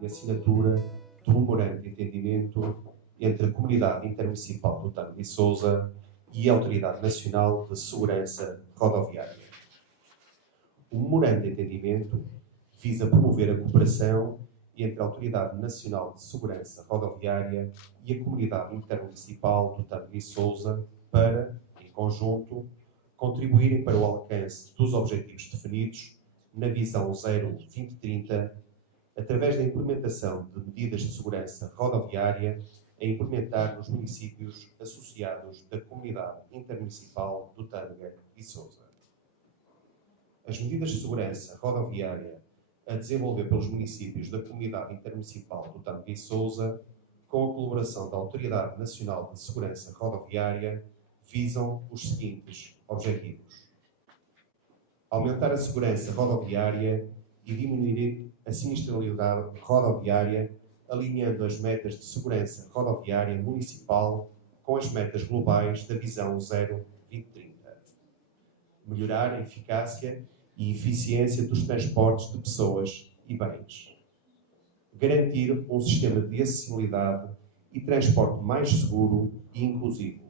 e assinatura do memorando de entendimento entre a Comunidade Intermunicipal do Tango e Sousa e a Autoridade Nacional de Segurança Rodoviária. O memorando de entendimento visa promover a cooperação entre a Autoridade Nacional de Segurança Rodoviária e a Comunidade Intermunicipal do Tango e Sousa para, em conjunto, contribuírem para o alcance dos objetivos definidos na Visão 0-2030 através da implementação de medidas de segurança rodoviária a implementar nos municípios associados da Comunidade Intermunicipal do Tâmega e Sousa. As medidas de segurança rodoviária a desenvolver pelos municípios da Comunidade Intermunicipal do Tâmega e Sousa, com a colaboração da Autoridade Nacional de Segurança Rodoviária, visam os seguintes objetivos: aumentar a segurança rodoviária e diminuir a sinistralidade rodoviária, alinhando as metas de segurança rodoviária municipal com as metas globais da Visão 0-2030. Melhorar a eficácia e eficiência dos transportes de pessoas e bens. Garantir um sistema de acessibilidade e transporte mais seguro e inclusivo.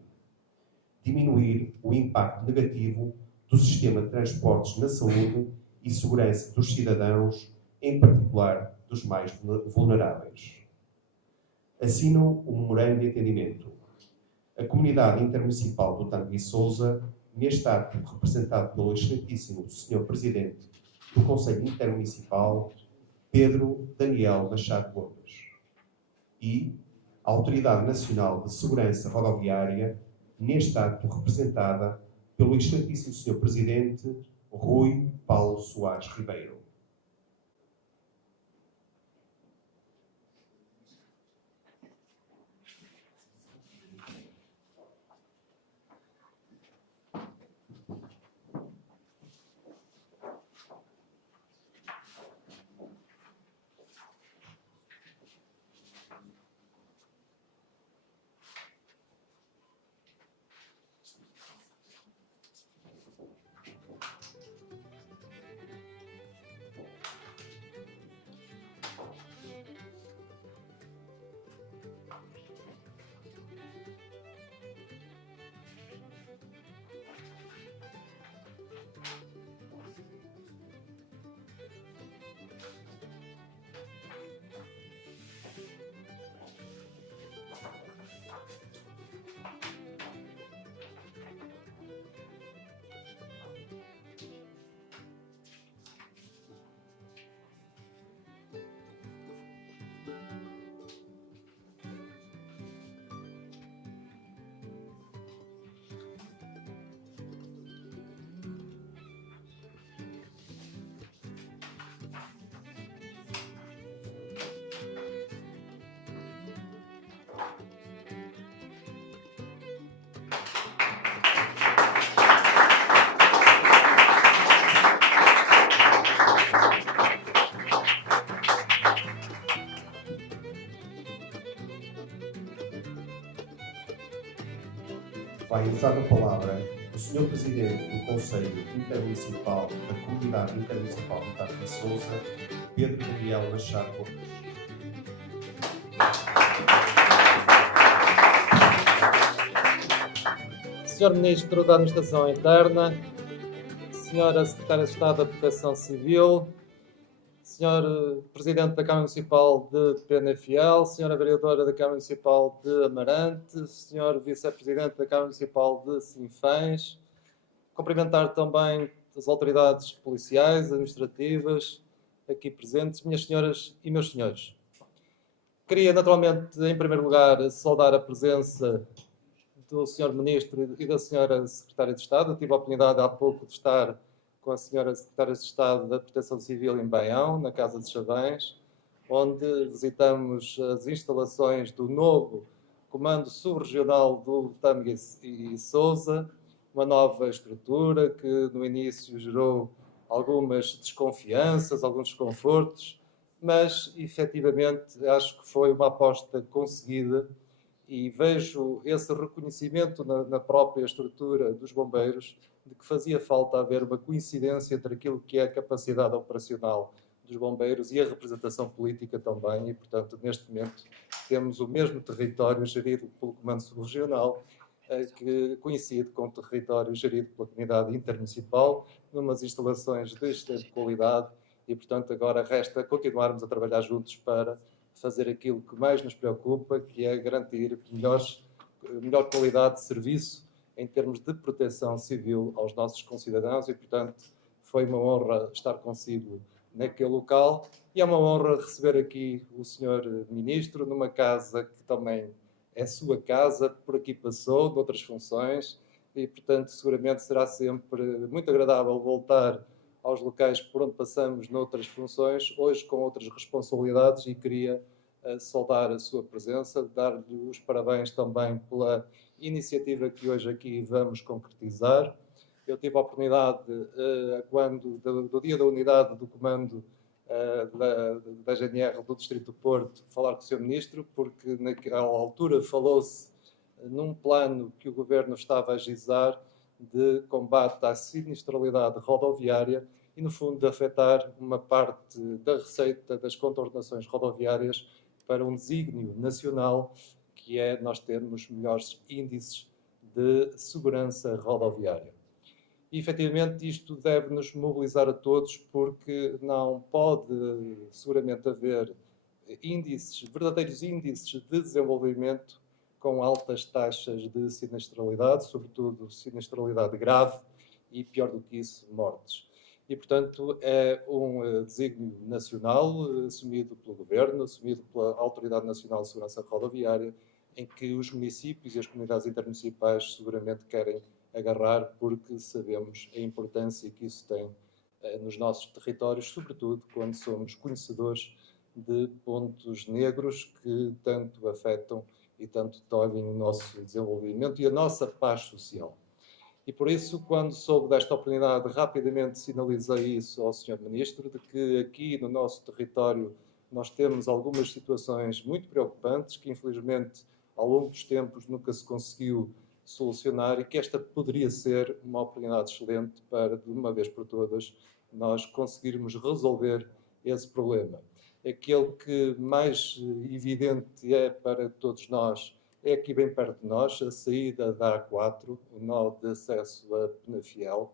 Diminuir o impacto negativo do sistema de transportes na saúde e segurança dos cidadãos, em particular dos mais vulneráveis. Assinam o memorando de entendimento a Comunidade Intermunicipal do Tango e Sousa, neste ato representado pelo excelentíssimo Sr. Presidente do Conselho Intermunicipal, Pedro Daniel Machado Gomes, e a Autoridade Nacional de Segurança Rodoviária, neste ato representada pelo excelentíssimo Sr. Presidente Rui Paulo Soares Ribeiro. Vai usar a palavra o Sr. Presidente do Conselho Intermunicipal da Comunidade Intermunicipal do Tango e Sousa, Pedro Daniel Machado Gomes. Sr. Ministro da Administração Interna, Sra. Secretária de Estado da Proteção Civil, Sr. Presidente da Câmara Municipal de Penafiel, Sra. Vereadora da Câmara Municipal de Amarante, Sr. Vice-Presidente da Câmara Municipal de Sinfãs, cumprimentar também as autoridades policiais, administrativas, aqui presentes, minhas senhoras e meus senhores. Queria, naturalmente, em primeiro lugar, saudar a presença do Sr. Ministro e da Sra. Secretária de Estado. Eu tive a oportunidade há pouco de estar com a Sra. Secretária de Estado da Proteção Civil em Baião, na Casa de Chavães, onde visitamos as instalações do novo Comando Subregional do Tâmega e Sousa, uma nova estrutura que no início gerou algumas desconfianças, alguns desconfortos, mas efetivamente acho que foi uma aposta conseguida e vejo esse reconhecimento na própria estrutura dos bombeiros de que fazia falta haver uma coincidência entre aquilo que é a capacidade operacional dos bombeiros e a representação política também, e, portanto, neste momento temos o mesmo território gerido pelo Comando Subregional, que coincide com o território gerido pela Comunidade Intermunicipal, numas instalações de excelente qualidade, e, portanto, agora resta continuarmos a trabalhar juntos para fazer aquilo que mais nos preocupa, que é garantir melhor qualidade de serviço em termos de proteção civil aos nossos concidadãos, e, portanto, foi uma honra estar consigo naquele local, e é uma honra receber aqui o Sr. Ministro numa casa que também é sua casa, por aqui passou, de outras funções, e, portanto, seguramente será sempre muito agradável voltar aos locais por onde passamos noutras funções, hoje com outras responsabilidades, e queria saudar a sua presença, dar-lhe os parabéns também pela iniciativa que hoje aqui vamos concretizar. Eu tive a oportunidade, do Dia da Unidade do Comando da GNR do Distrito do Porto, falar com o Sr. Ministro, porque naquela altura falou-se num plano que o Governo estava a agizar de combate à sinistralidade rodoviária e, no fundo, de afetar uma parte da receita das contornações rodoviárias para um desígnio nacional, que é nós termos melhores índices de segurança rodoviária. E, efetivamente, isto deve nos mobilizar a todos, porque não pode seguramente haver verdadeiros índices de desenvolvimento com altas taxas de sinistralidade, sobretudo sinistralidade grave e, pior do que isso, mortes. E, portanto, é um desígnio nacional assumido pelo Governo, assumido pela Autoridade Nacional de Segurança Rodoviária, em que os municípios e as comunidades intermunicipais seguramente querem agarrar, porque sabemos a importância que isso tem nos nossos territórios, sobretudo quando somos conhecedores de pontos negros que tanto afetam e tanto tolhem o nosso desenvolvimento e a nossa paz social. E por isso, quando soube desta oportunidade, rapidamente sinalizei isso ao Sr. Ministro, de que aqui no nosso território nós temos algumas situações muito preocupantes, que infelizmente ao longo dos tempos nunca se conseguiu solucionar, e que esta poderia ser uma oportunidade excelente para, de uma vez por todas, nós conseguirmos resolver esse problema. Aquele que mais evidente é para todos nós é aqui bem perto de nós, a saída da A4, o nó de acesso a Penafiel,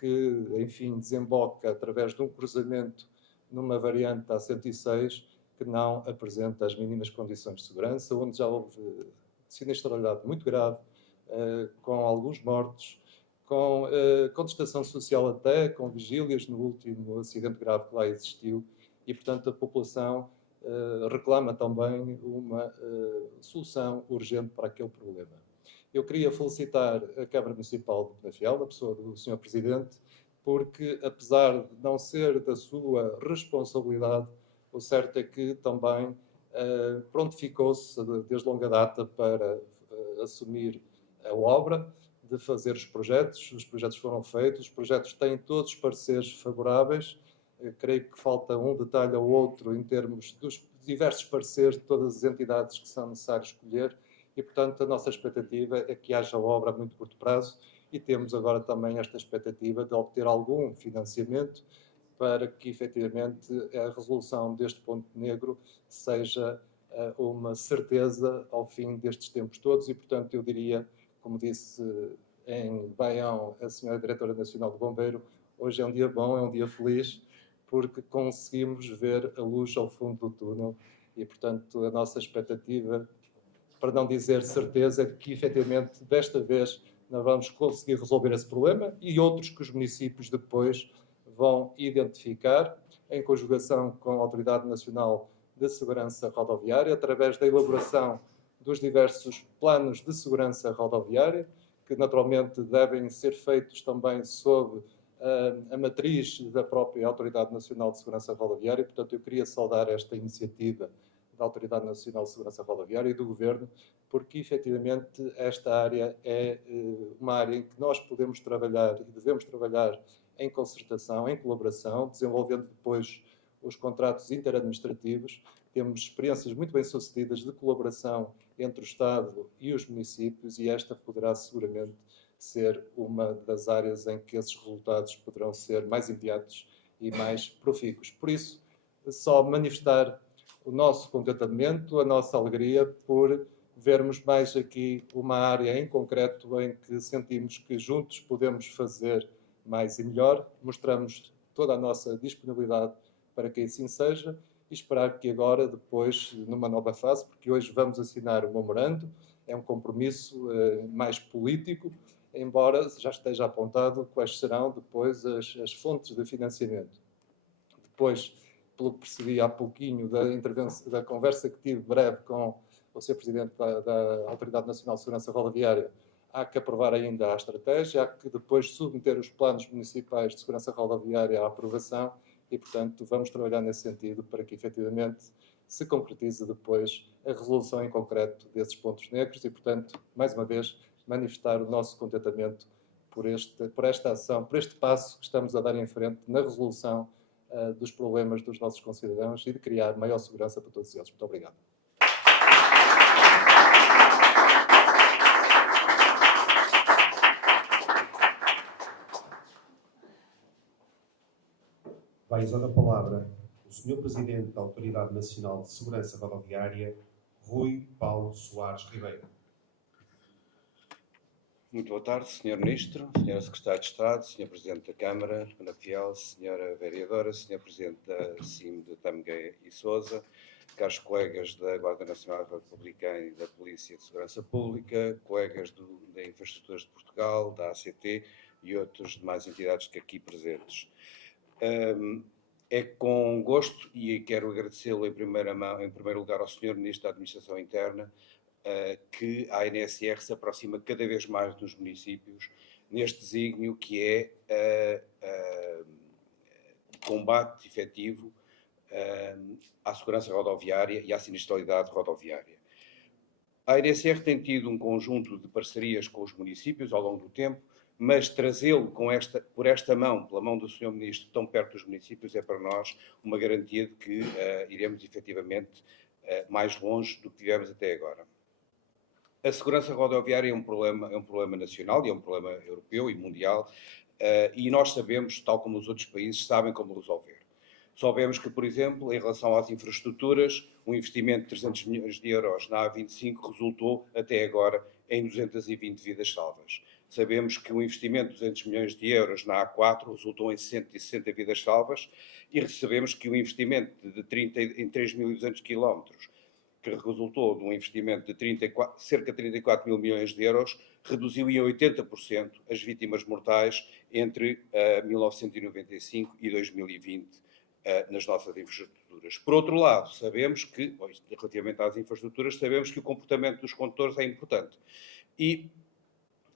que, enfim, desemboca através de um cruzamento numa variante A106 que não apresenta as mínimas condições de segurança, onde já houve sinistralidade muito grave, com alguns mortos, com contestação social até, com vigílias no último acidente grave que lá existiu, e, portanto, a população reclama também uma solução urgente para aquele problema. Eu queria felicitar a Câmara Municipal de Penafiel, na pessoa do Sr. Presidente, porque, apesar de não ser da sua responsabilidade, o certo é que também prontificou-se desde longa data para assumir a obra, de fazer os projetos foram feitos, os projetos têm todos pareceres favoráveis. Creio que falta um detalhe ou outro em termos dos diversos pareceres de todas as entidades que são necessários escolher, e, portanto, a nossa expectativa é que haja obra a muito curto prazo, e temos agora também esta expectativa de obter algum financiamento para que, efetivamente, a resolução deste ponto negro seja uma certeza ao fim destes tempos todos. E, portanto, eu diria, como disse em Baião a Sra. Diretora Nacional do Bombeiro, hoje é um dia bom, é um dia feliz, porque conseguimos ver a luz ao fundo do túnel, e, portanto, a nossa expectativa, para não dizer certeza, é que, efetivamente, desta vez nós vamos conseguir resolver esse problema e outros que os municípios depois vão identificar, em conjugação com a Autoridade Nacional de Segurança Rodoviária, através da elaboração dos diversos planos de segurança rodoviária, que naturalmente devem ser feitos também sob a matriz da própria Autoridade Nacional de Segurança Rodoviária. Portanto, eu queria saudar esta iniciativa da Autoridade Nacional de Segurança Rodoviária e do Governo, porque efetivamente esta área é uma área em que nós podemos trabalhar e devemos trabalhar em concertação, em colaboração, desenvolvendo depois os contratos interadministrativos. Temos experiências muito bem-sucedidas de colaboração entre o Estado e os municípios, e esta poderá seguramente ser uma das áreas em que esses resultados poderão ser mais imediatos e mais profícuos. Por isso, só manifestar o nosso contentamento, a nossa alegria por vermos mais aqui uma área em concreto em que sentimos que juntos podemos fazer mais e melhor. Mostramos toda a nossa disponibilidade para que assim seja e esperar que agora, depois, numa nova fase, porque hoje vamos assinar o memorando, é um compromisso mais político, embora já esteja apontado quais serão depois as fontes de financiamento. Depois, pelo que percebi há pouquinho da conversa que tive breve com o Sr. Presidente da Autoridade Nacional de Segurança Rodoviária, há que aprovar ainda a estratégia, há que depois submeter os planos municipais de segurança rodoviária à aprovação e, portanto, vamos trabalhar nesse sentido para que, efetivamente, se concretize depois a resolução em concreto desses pontos negros e, portanto, mais uma vez, manifestar o nosso contentamento por esta ação, por este passo que estamos a dar em frente na resolução dos problemas dos nossos concidadãos e de criar maior segurança para todos eles. Muito obrigado. Vai usar a palavra o Sr. Presidente da Autoridade Nacional de Segurança Rodoviária, Rui Paulo Soares Ribeiro. Muito boa tarde, Sr. Ministro, Sra. Secretária de Estado, Sr. Presidente da Câmara, Penafiel, Sra. Vereadora, Sr. Presidente da CIM de Tâmega e Sousa, caros colegas da Guarda Nacional Republicana e da Polícia de Segurança Pública, colegas da Infraestruturas de Portugal, da ACT e outras demais entidades que aqui presentes. É com gosto, e quero agradecê-lo em primeiro lugar ao Sr. Ministro da Administração Interna, que a ANSR se aproxima cada vez mais dos municípios neste desígnio que é combate efetivo à segurança rodoviária e à sinistralidade rodoviária. A ANSR tem tido um conjunto de parcerias com os municípios ao longo do tempo, mas trazê-lo por esta mão, pela mão do Sr. Ministro, tão perto dos municípios, é para nós uma garantia de que iremos efetivamente mais longe do que tivemos até agora. A segurança rodoviária é um problema nacional e é um problema europeu e mundial, e nós sabemos, tal como os outros países, sabem como resolver. Sabemos que, por exemplo, em relação às infraestruturas, um investimento de 300 milhões de euros na A25 resultou, até agora, em 220 vidas salvas. Sabemos que um investimento de 200 milhões de euros na A4 resultou em 160 vidas salvas e sabemos que um investimento de 3.200 quilómetros, que resultou de um investimento de cerca de 34 mil milhões de euros, reduziu em 80% as vítimas mortais entre 1995 e 2020 nas nossas infraestruturas. Por outro lado, sabemos que, relativamente às infraestruturas, sabemos que o comportamento dos condutores é importante. E,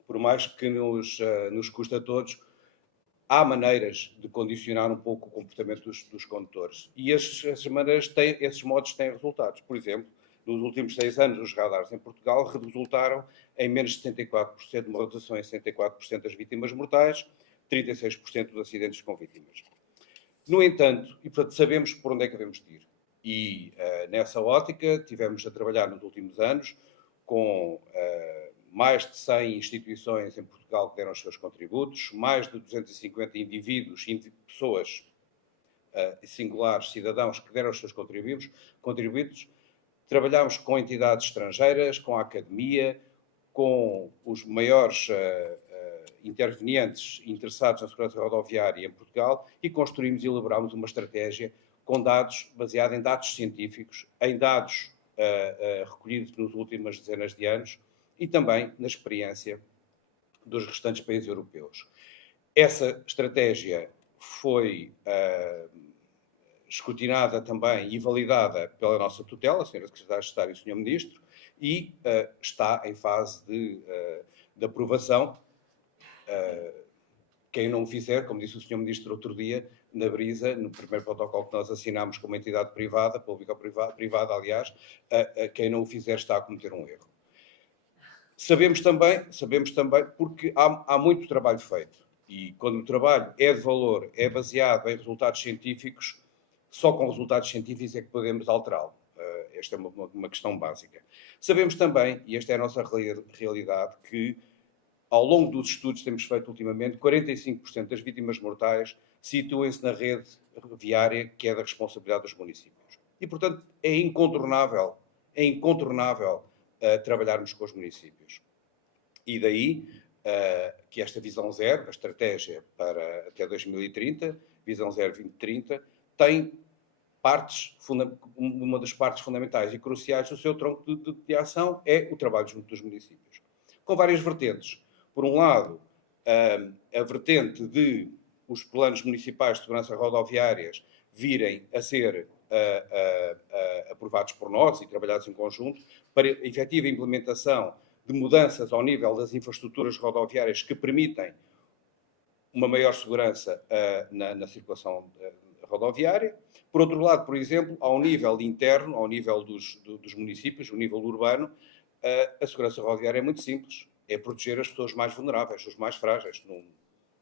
por mais que nos custe a todos, há maneiras de condicionar um pouco o comportamento dos condutores. E esses modos têm resultados. Por exemplo, nos últimos 6 anos, os radares em Portugal resultaram em menos de 74%, uma redução em 74% das vítimas mortais, 36% dos acidentes com vítimas. No entanto, e portanto sabemos por onde é que devemos ir. E nessa ótica tivemos a trabalhar nos últimos anos com mais de 100 instituições em Portugal que deram os seus contributos, mais de 250 indivíduos, pessoas singulares, cidadãos que deram os seus contributos. Trabalhámos com entidades estrangeiras, com a academia, com os maiores intervenientes interessados na segurança rodoviária em Portugal e construímos e elaborámos uma estratégia com dados, baseada em dados científicos, em dados recolhidos nas últimas dezenas de anos e também na experiência dos restantes países europeus. Essa estratégia foi escrutinada também e validada pela nossa tutela, a Sra. Secretária de Estado e o Sr. Ministro, e está em fase de aprovação. Quem não o fizer, como disse o Sr. Ministro outro dia, na Brisa, no primeiro protocolo que nós assinámos com uma entidade privada, público-privada, aliás, quem não o fizer está a cometer um erro. Sabemos também, porque há muito trabalho feito. E quando o trabalho é de valor, é baseado em resultados científicos, só com resultados científicos é que podemos alterá-lo. Esta é uma questão básica. Sabemos também, e esta é a nossa realidade, que ao longo dos estudos que temos feito ultimamente, 45% das vítimas mortais situam-se na rede viária, que é da responsabilidade dos municípios. E, portanto, é incontornável trabalharmos com os municípios. E daí que esta visão zero, a estratégia para até 2030, visão zero 2030, tem uma das partes fundamentais e cruciais do seu tronco de ação é o trabalho junto dos municípios. Com várias vertentes. Por um lado, a vertente de os planos municipais de segurança rodoviárias virem a ser aprovados por nós e trabalhados em conjunto para a efetiva implementação de mudanças ao nível das infraestruturas rodoviárias que permitem uma maior segurança na circulação rodoviária. Por outro lado, por exemplo, ao nível interno, ao nível dos municípios, o nível urbano, a segurança rodoviária é muito simples. É proteger as pessoas mais vulneráveis, os mais frágeis.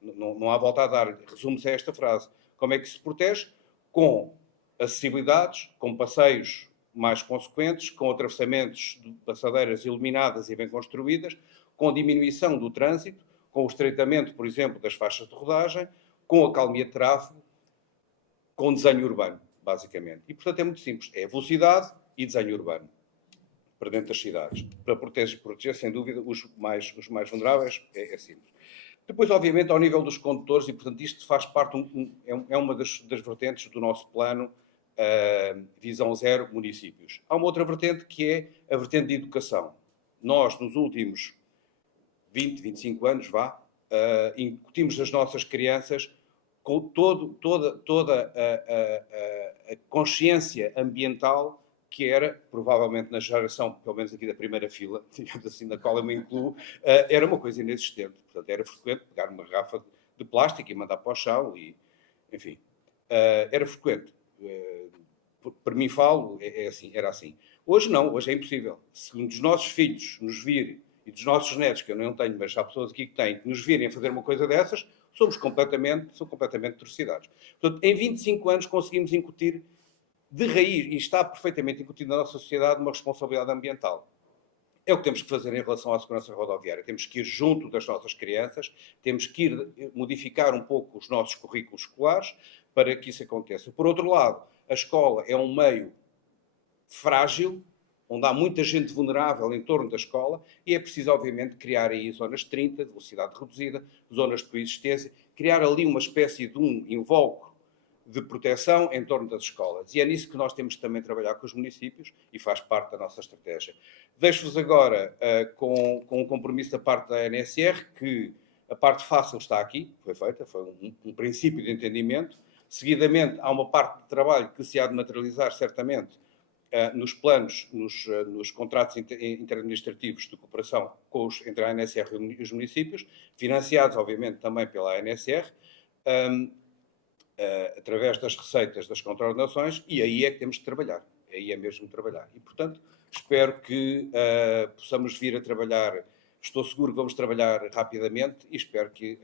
Não há volta a dar. Resume-se a esta frase. Como é que se protege? Com acessibilidades, com passeios mais consequentes, com atravessamentos de passadeiras iluminadas e bem construídas, com diminuição do trânsito, com o estreitamento, por exemplo, das faixas de rodagem, com acalmia de tráfego, com desenho urbano, basicamente. E, portanto, é muito simples. É velocidade e desenho urbano para dentro das cidades. Para proteger sem dúvida, os mais vulneráveis, é simples. Depois, obviamente, ao nível dos condutores, e, portanto, isto faz parte, é uma das vertentes do nosso plano Visão Zero Municípios. Há uma outra vertente que é a vertente de educação. Nós, nos últimos 20, 25 anos, incutimos nas nossas crianças com toda a consciência ambiental que era, provavelmente na geração, pelo menos aqui da primeira fila, digamos assim, na qual eu me incluo, era uma coisa inexistente. Portanto, era frequente pegar uma garrafa de plástico e mandar para o chão, e, enfim, era frequente. Por mim falo, era assim. Hoje não, hoje é impossível. Se um dos nossos filhos nos vir, e dos nossos netos, que eu não tenho, mas há pessoas aqui que têm, que nos virem a fazer uma coisa dessas, são completamente atrocidades. Portanto, em 25 anos conseguimos incutir de raiz, e está perfeitamente incutido na nossa sociedade, uma responsabilidade ambiental. É o que temos que fazer em relação à segurança rodoviária. Temos que ir junto das nossas crianças, temos que ir modificar um pouco os nossos currículos escolares para que isso aconteça. Por outro lado, a escola é um meio frágil, onde há muita gente vulnerável em torno da escola, e é preciso, obviamente, criar aí zonas de 30, de velocidade reduzida, zonas de coexistência, criar ali uma espécie de um invólucro de proteção em torno das escolas. E é nisso que nós temos que também trabalhar com os municípios e faz parte da nossa estratégia. Deixo-vos agora com um compromisso da parte da ANSR, que a parte fácil está aqui, foi feita, foi um princípio de entendimento. Seguidamente, há uma parte de trabalho que se há de materializar, certamente, nos planos, nos contratos interadministrativos de cooperação entre a ANSR e os municípios, financiados, obviamente, também pela ANSR, através das receitas das contraordenações, e aí é que temos que trabalhar. Aí é mesmo trabalhar. E, portanto, espero que possamos vir a trabalhar. Estou seguro que vamos trabalhar rapidamente e espero que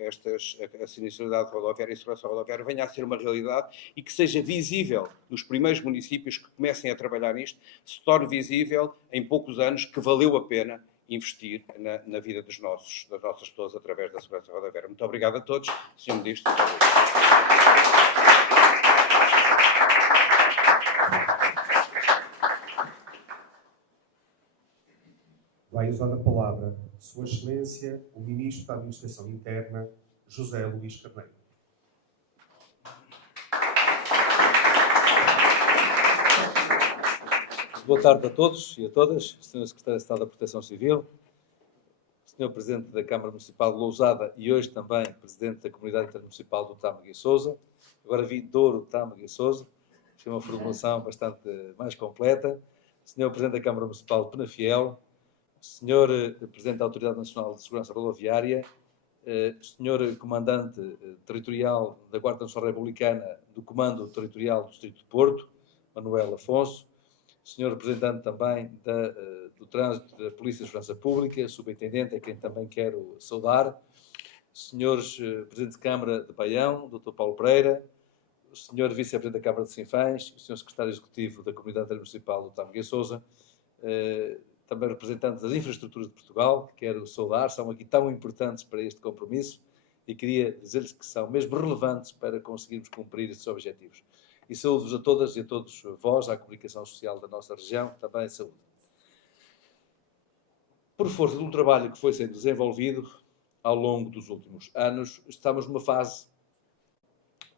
a sinistralidade rodoviária e a segurança rodoviária venha a ser uma realidade e que seja visível nos primeiros municípios que comecem a trabalhar nisto, se torne visível em poucos anos que valeu a pena investir na vida das nossas pessoas através da segurança rodoviária. Muito obrigado a todos. Sr. Ministro. Vai usar a palavra Sua Excelência, o Ministro da Administração Interna, José Luís Carneiro. Boa tarde a todos e a todas, Sr. Secretário de Estado da Proteção Civil, Sr. Presidente da Câmara Municipal de Lousada e hoje também Presidente da Comunidade Intermunicipal do Tâmega e Sousa, agora vi Douro, Tâmega e Sousa, que é uma formulação bastante mais completa, Sr. Presidente da Câmara Municipal de Penafiel, Sr. Presidente da Autoridade Nacional de Segurança Rodoviária, Sr. Comandante Territorial da Guarda Nacional Republicana do Comando Territorial do Distrito de Porto, Manuel Afonso, Sr. Representante também do Trânsito da Polícia de Segurança Pública, Subintendente, a quem também quero saudar, Srs. Presidente de Câmara de Baião, Dr. Paulo Pereira, Sr. Vice-Presidente da Câmara de Sinfãs, Sr. Secretário Executivo da Comunidade Intermunicipal do Tâmega e Sousa, também representantes das infraestruturas de Portugal, que quero saudar, são aqui tão importantes para este compromisso e queria dizer-lhes que são mesmo relevantes para conseguirmos cumprir estes objetivos. E saúdo-vos a todas e a todos vós, à comunicação social da nossa região, também saúde. Por força de um trabalho que foi sendo desenvolvido ao longo dos últimos anos, estamos numa fase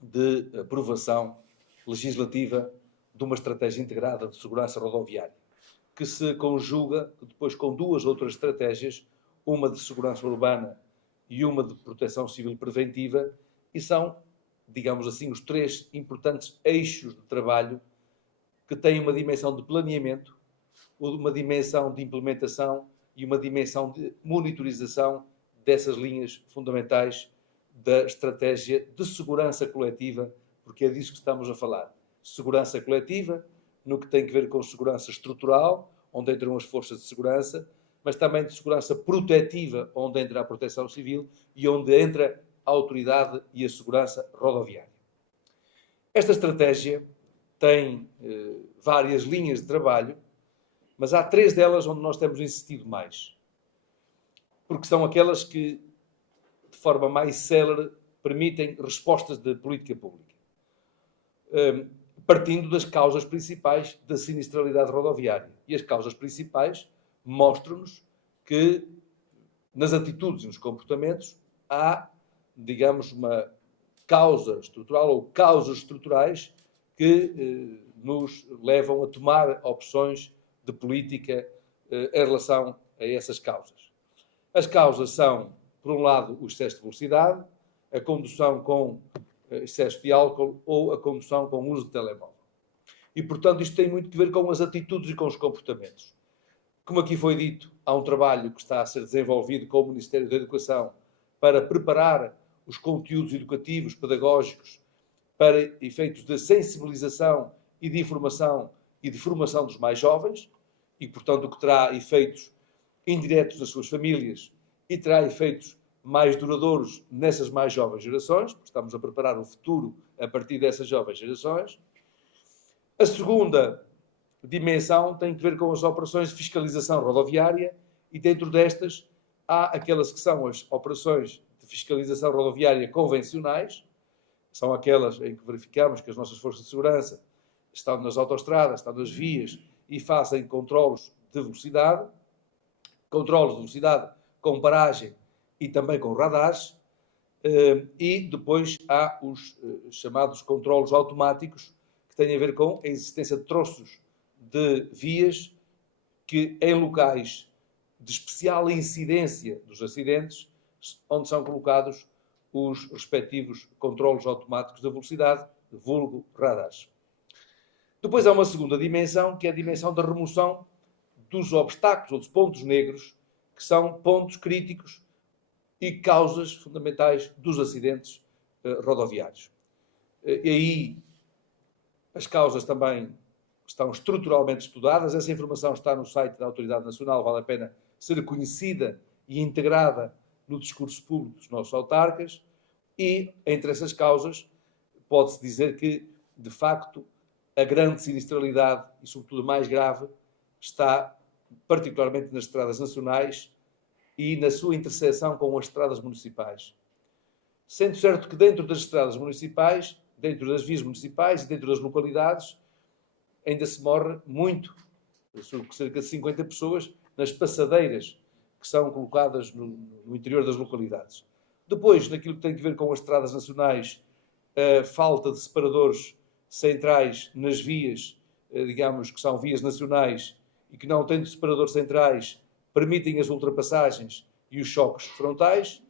de aprovação legislativa de uma estratégia integrada de segurança rodoviária, que se conjuga depois com duas outras estratégias, uma de segurança urbana e uma de proteção civil preventiva, e são, digamos assim, os três importantes eixos de trabalho que têm uma dimensão de planeamento, uma dimensão de implementação e uma dimensão de monitorização dessas linhas fundamentais da estratégia de segurança coletiva, porque é disso que estamos a falar. Segurança coletiva, no que tem a ver com segurança estrutural, onde entram as forças de segurança, mas também de segurança protetiva, onde entra a proteção civil e onde entra a autoridade e a segurança rodoviária. Esta estratégia tem várias linhas de trabalho, mas há três delas onde nós temos insistido mais, porque são aquelas que, de forma mais célere, permitem respostas de política pública. Partindo das causas principais da sinistralidade rodoviária. E as causas principais mostram-nos que, nas atitudes e nos comportamentos, há, digamos, uma causa estrutural ou causas estruturais que nos levam a tomar opções de política em relação a essas causas. As causas são, por um lado, o excesso de velocidade, a condução com excesso de álcool ou a condução com uso de telemóvel. E, portanto, isto tem muito a ver com as atitudes e com os comportamentos. Como aqui foi dito, há um trabalho que está a ser desenvolvido com o Ministério da Educação para preparar os conteúdos educativos, pedagógicos, para efeitos de sensibilização e de informação e de formação dos mais jovens, e, portanto, o que terá efeitos indiretos nas suas famílias e terá efeitos mais duradouros nessas mais jovens gerações, porque estamos a preparar o futuro a partir dessas jovens gerações. A segunda dimensão tem a ver com as operações de fiscalização rodoviária e dentro destas há aquelas que são as operações de fiscalização rodoviária convencionais, que são aquelas em que verificamos que as nossas forças de segurança estão nas autoestradas, estão nas vias e fazem controlos de velocidade com paragem e também com radares, e depois há os chamados controlos automáticos, que têm a ver com a existência de troços de vias que, em locais de especial incidência dos acidentes, onde são colocados os respectivos controlos automáticos da velocidade, vulgo radares. Depois há uma segunda dimensão, que é a dimensão da remoção dos obstáculos ou dos pontos negros, que são pontos críticos e causas fundamentais dos acidentes rodoviários. E aí as causas também estão estruturalmente estudadas, essa informação está no site da Autoridade Nacional, vale a pena ser conhecida e integrada no discurso público dos nossos autarcas, e entre essas causas pode-se dizer que, de facto, a grande sinistralidade e, sobretudo, a mais grave, está particularmente nas estradas nacionais e na sua interseção com as estradas municipais. Sendo certo que dentro das estradas municipais, dentro das vias municipais e dentro das localidades, ainda se morre muito, cerca de 50 pessoas, nas passadeiras que são colocadas no interior das localidades. Depois, naquilo que tem a ver com as estradas nacionais, a falta de separadores centrais nas vias, digamos que são vias nacionais e que não tendo separadores centrais, permitem as ultrapassagens e os choques frontais.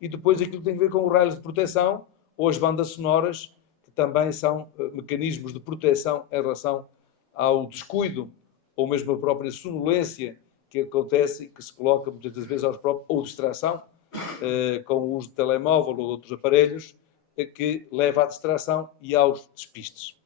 E depois aquilo que tem a ver com os raios de proteção ou as bandas sonoras, que também são mecanismos de proteção em relação ao descuido ou mesmo a própria sonolência que acontece e que se coloca muitas das vezes aos próprios, ou distração, com o uso de telemóvel ou de outros aparelhos, que leva à distração e aos despistes.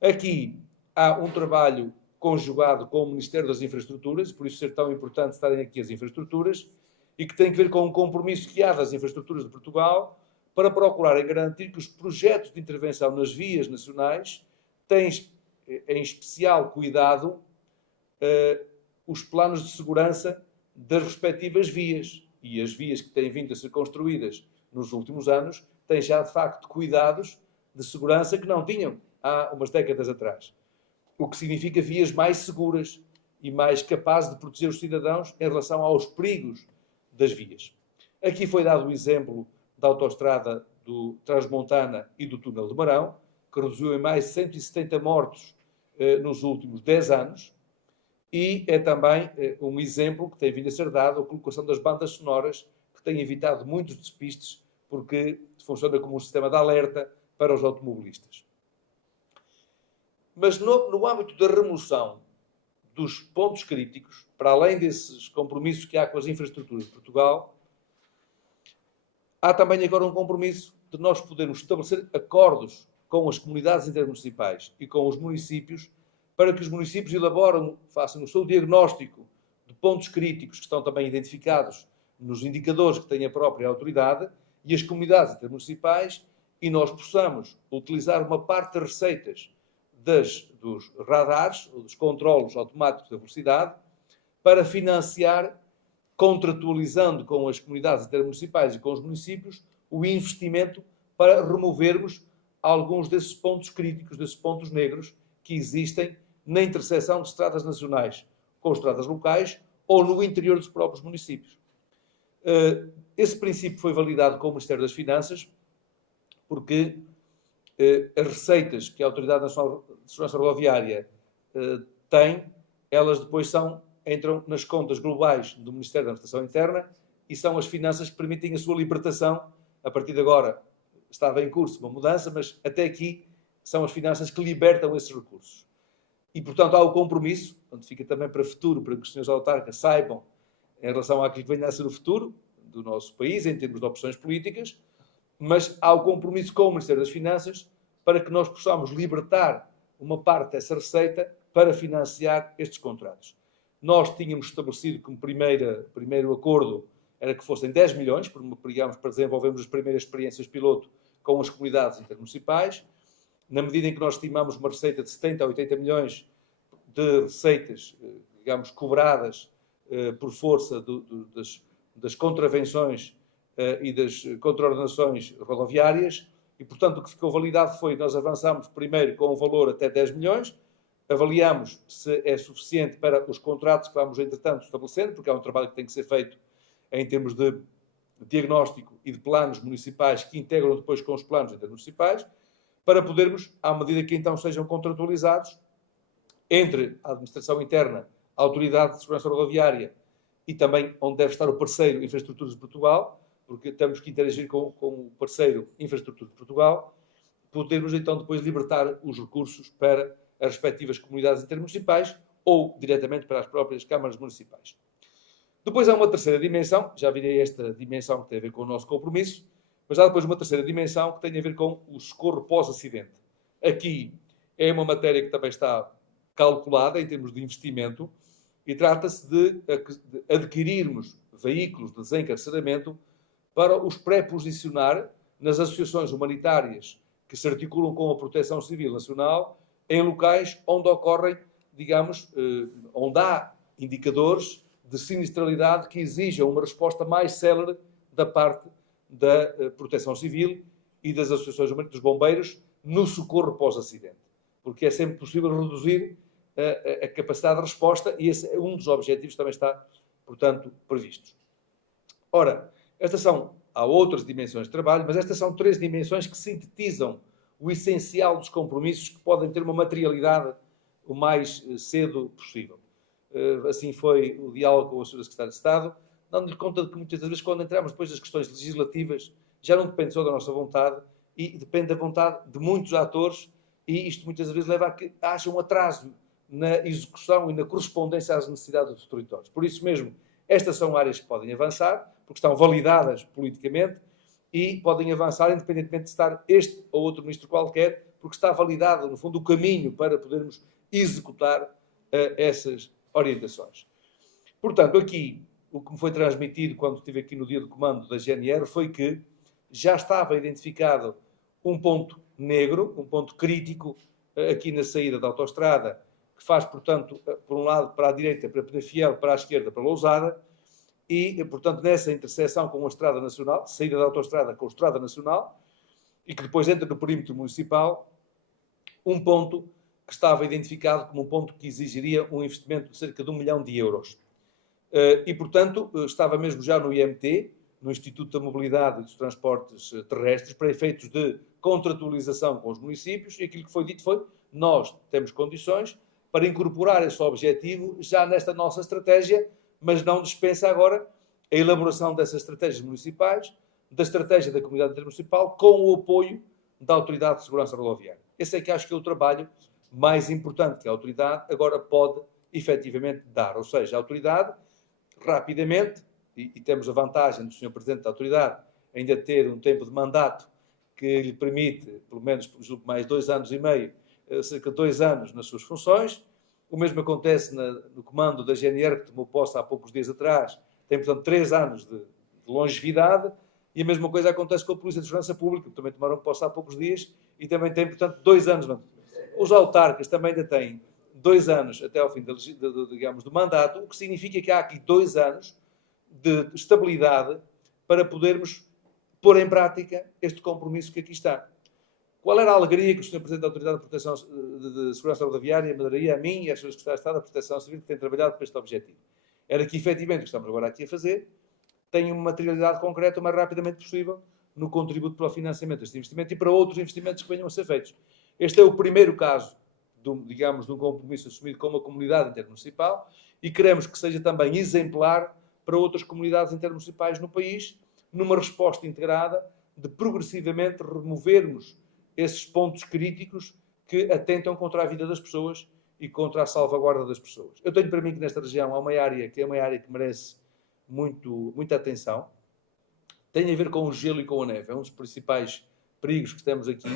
Aqui há um trabalho conjugado com o Ministério das Infraestruturas, por isso ser tão importante estarem aqui as infraestruturas, e que tem a ver com um compromisso que há das infraestruturas de Portugal para procurarem garantir que os projetos de intervenção nas vias nacionais têm em especial cuidado os planos de segurança das respectivas vias. E as vias que têm vindo a ser construídas nos últimos anos têm já, de facto, cuidados de segurança que não tinham há umas décadas atrás. O que significa vias mais seguras e mais capazes de proteger os cidadãos em relação aos perigos das vias. Aqui foi dado o exemplo da autoestrada do Transmontana e do túnel de Marão, que reduziu em mais 170 mortos nos últimos 10 anos, e é também um exemplo que tem vindo a ser dado a colocação das bandas sonoras, que tem evitado muitos despistes, porque funciona como um sistema de alerta para os automobilistas. Mas no âmbito da remoção dos pontos críticos, para além desses compromissos que há com as infraestruturas de Portugal, há também agora um compromisso de nós podermos estabelecer acordos com as comunidades intermunicipais e com os municípios, para que os municípios façam o seu diagnóstico de pontos críticos que estão também identificados nos indicadores que tem a própria autoridade e as comunidades intermunicipais, e nós possamos utilizar uma parte das receitas dos radares, ou dos controlos automáticos da velocidade, para financiar, contratualizando com as comunidades intermunicipais e com os municípios, o investimento para removermos alguns desses pontos críticos, desses pontos negros que existem na interseção de estradas nacionais com estradas locais ou no interior dos próprios municípios. Esse princípio foi validado com o Ministério das Finanças, porque as receitas que a Autoridade Nacional de Segurança Rodoviária tem, elas depois entram nas contas globais do Ministério da Administração Interna e são as finanças que permitem a sua libertação. A partir de agora estava em curso uma mudança, mas até aqui são as finanças que libertam esses recursos. E, portanto, há o compromisso, onde fica também para futuro, para que os senhores autarcas saibam em relação àquilo que venha a ser o futuro do nosso país, em termos de opções políticas, mas há o compromisso com o Ministério das Finanças para que nós possamos libertar uma parte dessa receita para financiar estes contratos. Nós tínhamos estabelecido como primeiro acordo era que fossem 10 milhões, para desenvolvermos as primeiras experiências piloto com as comunidades intermunicipais. Na medida em que nós estimamos uma receita de 70 a 80 milhões de receitas, digamos, cobradas por força das contravenções e das contraordenações rodoviárias, e, portanto, o que ficou validado foi, nós avançamos primeiro com um valor até 10 milhões, avaliamos se é suficiente para os contratos que vamos, entretanto, estabelecendo, porque é um trabalho que tem que ser feito em termos de diagnóstico e de planos municipais que integram depois com os planos intermunicipais, para podermos, à medida que então sejam contratualizados, entre a Administração Interna, a Autoridade de Segurança Rodoviária e também onde deve estar o parceiro Infraestruturas de Portugal, porque temos que interagir com o parceiro Infraestruturas de Portugal, podermos então depois libertar os recursos para as respectivas comunidades intermunicipais ou diretamente para as próprias câmaras municipais. Depois há uma terceira dimensão, já virei esta dimensão que tem a ver com o nosso compromisso, mas há depois uma terceira dimensão que tem a ver com o socorro pós-acidente. Aqui é uma matéria que também está calculada em termos de investimento e trata-se de adquirirmos veículos de desencarceramento para os pré-posicionar nas associações humanitárias que se articulam com a Proteção Civil Nacional em locais onde ocorrem, digamos, onde há indicadores de sinistralidade que exijam uma resposta mais célere da parte da Proteção Civil e das associações dos bombeiros no socorro pós-acidente. Porque é sempre possível reduzir a capacidade de resposta e esse é um dos objetivos que também está, portanto, previsto. Ora, há outras dimensões de trabalho, mas estas são 3 dimensões que sintetizam o essencial dos compromissos que podem ter uma materialidade o mais cedo possível. Assim foi o diálogo com a Sra. Secretária de Estado, dando-lhe conta de que muitas das vezes, quando entramos depois das questões legislativas, já não depende só da nossa vontade e depende da vontade de muitos atores, e isto muitas vezes leva a que haja um atraso na execução e na correspondência às necessidades dos territórios. Por isso mesmo, estas são áreas que podem avançar, porque estão validadas politicamente, e podem avançar independentemente de estar este ou outro ministro qualquer, porque está validado, no fundo, o caminho para podermos executar essas orientações. Portanto, aqui, o que me foi transmitido quando estive aqui no dia de comando da GNR foi que já estava identificado um ponto negro, um ponto crítico aqui na saída da autoestrada, que faz, portanto, por um lado para a direita, para Penafiel, para a esquerda, para Lousada, e, portanto, nessa interseção com a Estrada Nacional, saída da autoestrada com a Estrada Nacional, e que depois entra no perímetro municipal, um ponto que estava identificado como um ponto que exigiria um investimento de cerca de 1 milhão de euros. E, portanto, estava mesmo já no IMT, no Instituto da Mobilidade e dos Transportes Terrestres, para efeitos de contratualização com os municípios, e aquilo que foi dito foi: nós temos condições para incorporar esse objetivo já nesta nossa estratégia, mas não dispensa agora a elaboração dessas estratégias municipais, da estratégia da comunidade intermunicipal, com o apoio da Autoridade de Segurança Rodoviária. Esse é que acho que é o trabalho mais importante que a autoridade agora pode efetivamente dar. Ou seja, a autoridade, rapidamente, e temos a vantagem do Sr. Presidente da Autoridade ainda ter um tempo de mandato que lhe permite, pelo menos mais 2 anos e meio, cerca de 2 anos nas suas funções. O mesmo acontece no comando da GNR, que tomou posse há poucos dias atrás, tem, portanto, 3 anos de longevidade, e a mesma coisa acontece com a Polícia de Segurança Pública, que também tomaram posse há poucos dias, e também tem, portanto, 2 anos. Os autarcas também ainda têm 2 anos até ao fim do mandato, o que significa que há aqui 2 anos de estabilidade para podermos pôr em prática este compromisso que aqui está. Qual era a alegria que o Sr. Presidente da Autoridade de Proteção de Segurança Rodoviária me daria a mim e às pessoas que estão a Estado da Proteção Civil que têm trabalhado para este objetivo? Era que, efetivamente, o que estamos agora aqui a fazer tenha uma materialidade concreta o mais rapidamente possível no contributo para o financiamento deste investimento e para outros investimentos que venham a ser feitos. Este é o primeiro caso, de um compromisso assumido com uma comunidade intermunicipal, e queremos que seja também exemplar para outras comunidades intermunicipais no país, numa resposta integrada de progressivamente removermos esses pontos críticos que atentam contra a vida das pessoas e contra a salvaguarda das pessoas. Eu tenho para mim que nesta região há uma área que merece muita atenção. Tem a ver com o gelo e com a neve. É um dos principais perigos que temos aqui.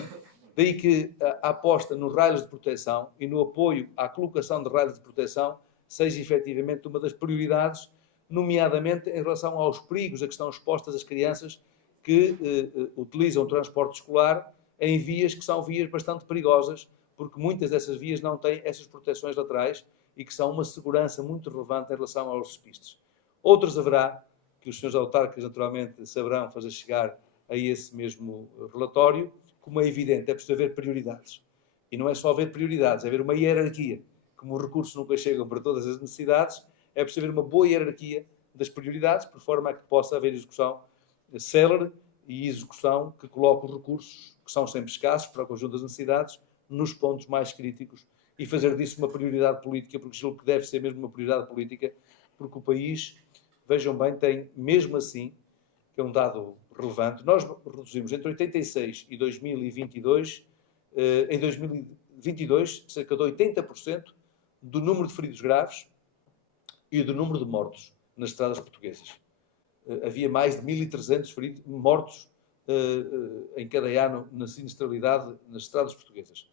Daí que a aposta nos raios de proteção e no apoio à colocação de raios de proteção seja efetivamente uma das prioridades, nomeadamente em relação aos perigos a que estão expostas as crianças que utilizam o transporte escolar em vias que são vias bastante perigosas, porque muitas dessas vias não têm essas proteções laterais e que são uma segurança muito relevante em relação aos despistes. Outros haverá, que os senhores autarcas naturalmente saberão fazer chegar a esse mesmo relatório. Como é evidente, é preciso haver prioridades. E não é só haver prioridades, é haver uma hierarquia. Como os recursos nunca chegam para todas as necessidades, é preciso haver uma boa hierarquia das prioridades, por forma a que possa haver execução célere e execução que coloque os recursos, que são sempre escassos para o conjunto das necessidades, nos pontos mais críticos e fazer disso uma prioridade política, porque julgo que deve ser mesmo uma prioridade política, porque o país, vejam bem, tem mesmo assim, que é um dado relevante, nós reduzimos entre 86 e 2022, em 2022, cerca de 80% do número de feridos graves e do número de mortos nas estradas portuguesas. Havia mais de 1.300 mortos em cada ano na sinistralidade nas estradas portuguesas.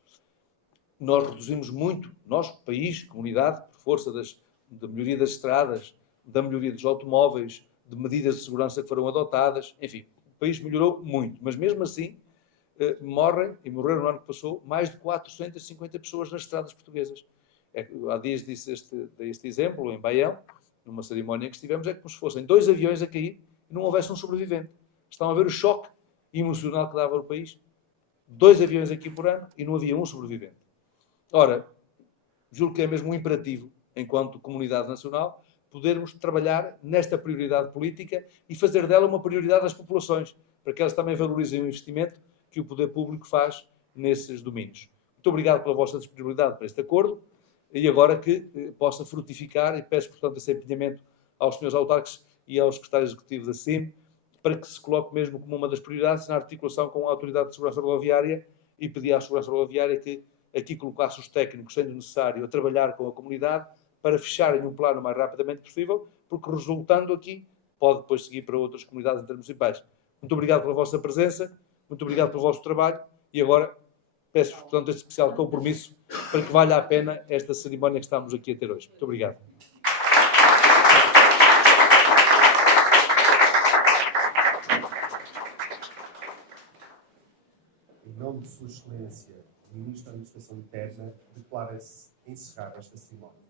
Nós reduzimos muito, nós, país, comunidade, por força da melhoria das estradas, da melhoria dos automóveis, de medidas de segurança que foram adotadas, enfim, o país melhorou muito, mas mesmo assim morreram no ano que passou mais de 450 pessoas nas estradas portuguesas. Há dias disse este exemplo em Baião, numa cerimónia que estivemos, é como se fossem 2 aviões a cair e não houvesse um sobrevivente. Estão a ver o choque emocional que dava ao país. 2 aviões aqui por ano e não havia um sobrevivente. Ora, julgo que é mesmo um imperativo, enquanto comunidade nacional, podermos trabalhar nesta prioridade política e fazer dela uma prioridade das populações, para que elas também valorizem o investimento que o poder público faz nesses domínios. Muito obrigado pela vossa disponibilidade para este acordo e agora que possa frutificar, e peço, portanto, esse empenhamento aos senhores autarcas e aos secretários executivos da CIM, para que se coloque mesmo como uma das prioridades na articulação com a Autoridade de Segurança Rodoviária e pedir à Segurança Rodoviária que aqui colocasse os técnicos, sendo necessário, a trabalhar com a comunidade para fecharem um plano o mais rapidamente possível, porque resultando aqui, pode depois seguir para outras comunidades intermunicipais. Muito obrigado pela vossa presença, muito obrigado pelo vosso trabalho e agora peço, portanto, este especial compromisso para que valha a pena esta cerimónia que estamos aqui a ter hoje. Muito obrigado. Em nome de Sua Excelência, o Ministro da Administração Interna, declara-se encerrar esta cerimónia.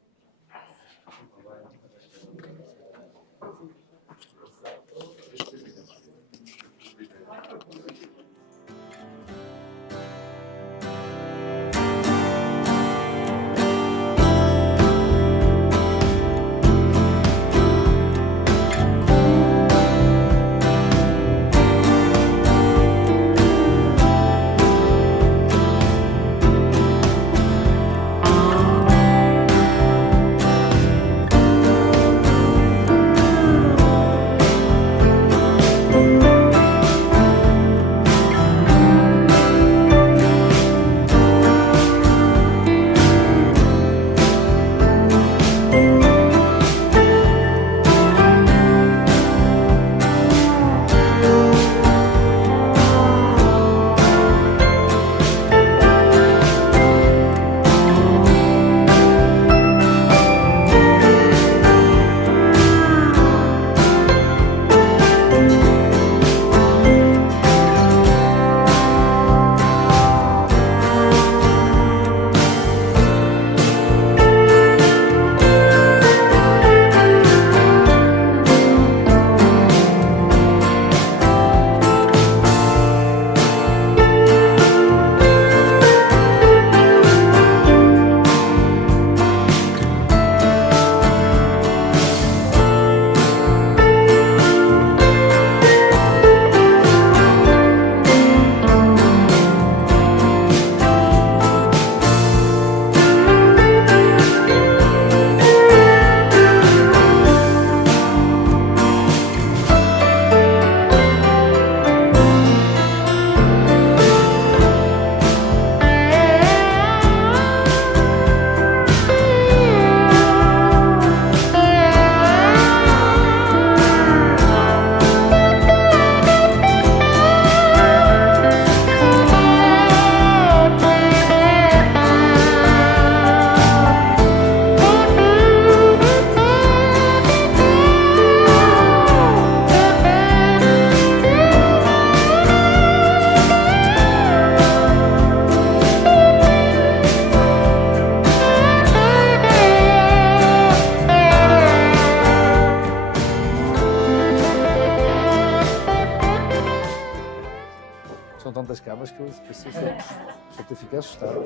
São tantas câmaras que eu só te fiquei assustado.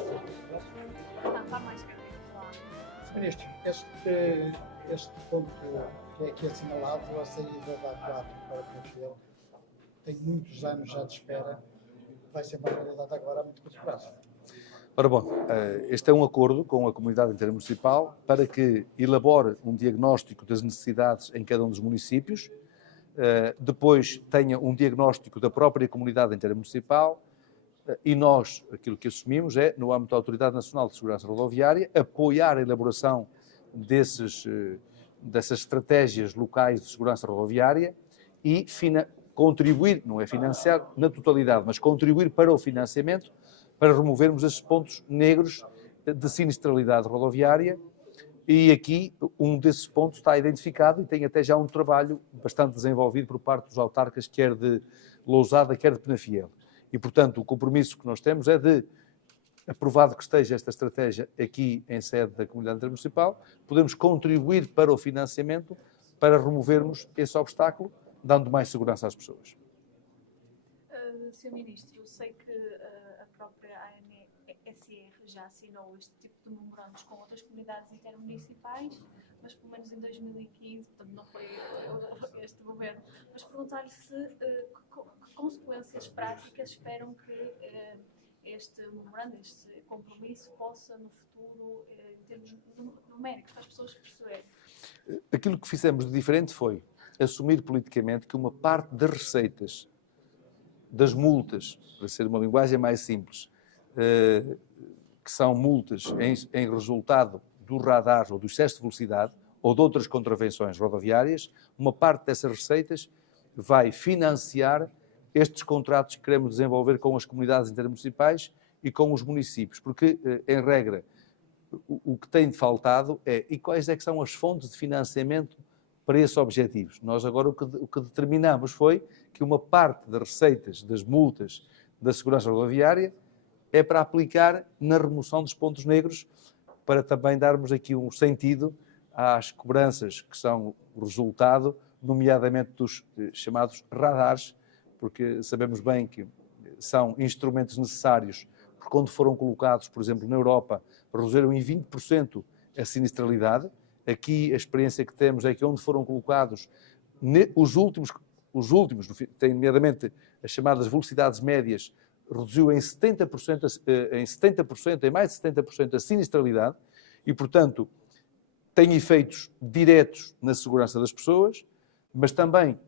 Ministro, este ponto que é aqui assinalado, a saída da A4 para Penafiel, tem muitos anos já de espera, vai ser uma realidade agora a muito curto prazo. Ora bom, este é um acordo com a comunidade intermunicipal para que elabore um diagnóstico das necessidades em cada um dos municípios, depois tenha um diagnóstico da própria comunidade intermunicipal e nós, aquilo que assumimos é, no âmbito da Autoridade Nacional de Segurança Rodoviária, apoiar a elaboração dessas estratégias locais de segurança rodoviária e contribuir, não é financiar na totalidade, mas contribuir para o financiamento, para removermos esses pontos negros de sinistralidade rodoviária. E aqui um desses pontos está identificado e tem até já um trabalho bastante desenvolvido por parte dos autarcas, quer de Lousada, quer de Penafiel. E, portanto, o compromisso que nós temos é de, aprovado que esteja esta estratégia aqui em sede da comunidade intermunicipal, podemos contribuir para o financiamento para removermos esse obstáculo, dando mais segurança às pessoas. Sr. Ministro, eu sei que a própria ANSR já assinou este tipo de memorandos com outras comunidades intermunicipais, mas pelo menos em 2015, portanto não foi este governo, mas perguntar-lhe se que consequências práticas esperam que este memorando, este compromisso possa no futuro, em termos numéricos, para as pessoas perceberem. Aquilo que fizemos de diferente foi assumir politicamente que uma parte das receitas, das multas, para ser uma linguagem mais simples, que são multas em resultado do radar ou do excesso de velocidade ou de outras contravenções rodoviárias, uma parte dessas receitas vai financiar estes contratos que queremos desenvolver com as comunidades intermunicipais e com os municípios, porque, em regra, o que tem faltado é e quais é que são as fontes de financiamento para esses objetivos. Nós agora o que determinamos foi que uma parte das receitas, das multas da segurança rodoviária é para aplicar na remoção dos pontos negros para também darmos aqui um sentido às cobranças que são o resultado, nomeadamente dos chamados radares, porque sabemos bem que são instrumentos necessários, porque quando foram colocados, por exemplo, na Europa, reduziram em 20% a sinistralidade. Aqui a experiência que temos é que onde foram colocados os últimos, tem nomeadamente as chamadas velocidades médias, reduziu em 70%, em mais de 70% a sinistralidade e, portanto, tem efeitos diretos na segurança das pessoas, mas também,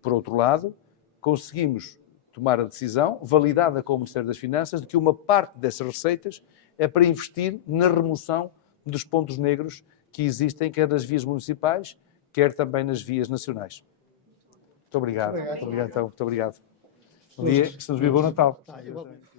por outro lado, conseguimos tomar a decisão, validada com o Ministério das Finanças, de que uma parte dessas receitas é para investir na remoção dos pontos negros que existem, quer nas vias municipais, quer também nas vias nacionais. Muito obrigado. Muito obrigado, então. Muito obrigado. Bom dia, que se nos viu bom Natal. Igualmente.